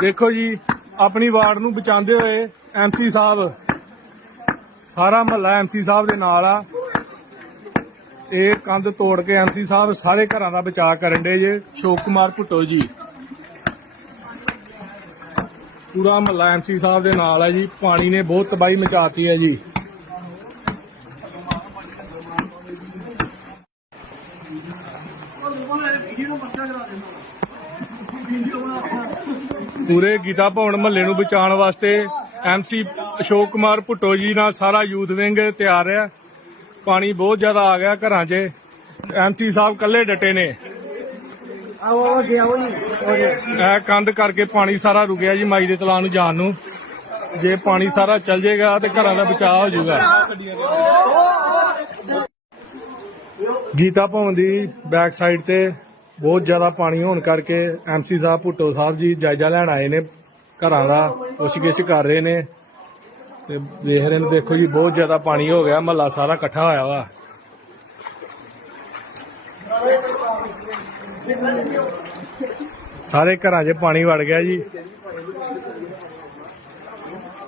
ਦੇਖੋ ਜੀ, ਆਪਣੀ ਵਾਰਡ ਨੂੰ ਬਚਾਉਂਦੇ ਹੋਏ ਐਮਸੀ ਸਾਹਿਬ, ਸਾਰਾ ਮਹੱਲਾ ਐਮਸੀ ਸਾਹਿਬ ਦੇ ਨਾਲ ਆ। ਇਹ ਕੰਧ ਤੋੜ ਕੇ ਐਮਸੀ ਸਾਹਿਬ ਸਾਰੇ ਘਰਾਂ ਦਾ ਬਚਾਅ ਕਰਨ ਦੇ ਜੇ। ਸ਼ੋਕ ਕੁਮਾਰ ਭੁੱਟੋ ਜੀ। ਪੂਰਾ ਮਹੱਲਾ ਐਮਸੀ ਸਾਹਿਬ ਦੇ ਨਾਲ ਆ ਜੀ। ਪਾਣੀ ਨੇ ਬਹੁਤ ਤਬਾਹੀ ਮਚਾਤੀ ਹੈ ਜੀ। ਪੂਰੇ ਗੀਤਾ ਭਵਨ ਮਹੱਲੇ ਨੂੰ ਬਚਾਉਣ ਵਾਸਤੇ ਐਮਸੀ ਅਸ਼ੋਕ ਕੁਮਾਰ ਭੁੱਟੋ ਜੀ ਨਾਲ ਸਾਰਾ ਯੂਥ ਵਿੰਗ ਤਿਆਰ ਹੈ। ਪਾਣੀ ਬਹੁਤ ਜ਼ਿਆਦਾ ਆ ਗਿਆ ਘਰਾਂ 'ਚ। ਐਮਸੀ ਸਾਹਿਬ ਕੱਲੇ ਡਟੇ ਨੇ। ਆਓ ਜੀ ਆਓ ਜੀ ਇਹ ਕੰਧ ਕਰਕੇ ਪਾਣੀ ਸਾਰਾ ਰੁਕਿਆ ਜੀ ਮਾਈ ਦੇ ਤਲਾਅ ਨੂੰ ਜਾਣ ਨੂੰ। ਜੇ ਪਾਣੀ ਸਾਰਾ ਚੱਲ ਜਾਏਗਾ ਤੇ ਘਰਾਂ ਦਾ ਬਚਾਅ ਹੋ ਜਾਊਗਾ। ਗੀਤਾ ਭਵਨ ਦੀ ਬੈਕ ਸਾਈਡ ਤੇ ਬਹੁਤ ਜ਼ਿਆਦਾ ਪਾਣੀ ਹੋਣ ਕਰਕੇ ਐਮਸੀ ਸਾਹਿਬ, ਭੁੱਟੋ ਸਾਹਿਬ ਜੀ ਜਾਇਜ਼ਾ ਲੈਣ ਆਏ ਨੇ ਘਰਾਂ ਦਾ ਕੋਸ਼ਿਸ਼ ਕਰ ਰਹੇ ਨੇ। ਤੇ ਦੇਖ ਰਹੇ ਨੇ, ਦੇਖੋ ਜੀ, ਬਹੁਤ ਜ਼ਿਆਦਾ ਪਾਣੀ ਹੋ ਗਿਆ, ਮਹੱਲਾ ਸਾਰਾ ਇਕੱਠਾ ਹੋਇਆ ਵਾ। ਸਾਰੇ ਘਰਾਂ 'ਚ ਪਾਣੀ ਵੜ ਗਿਆ ਜੀ।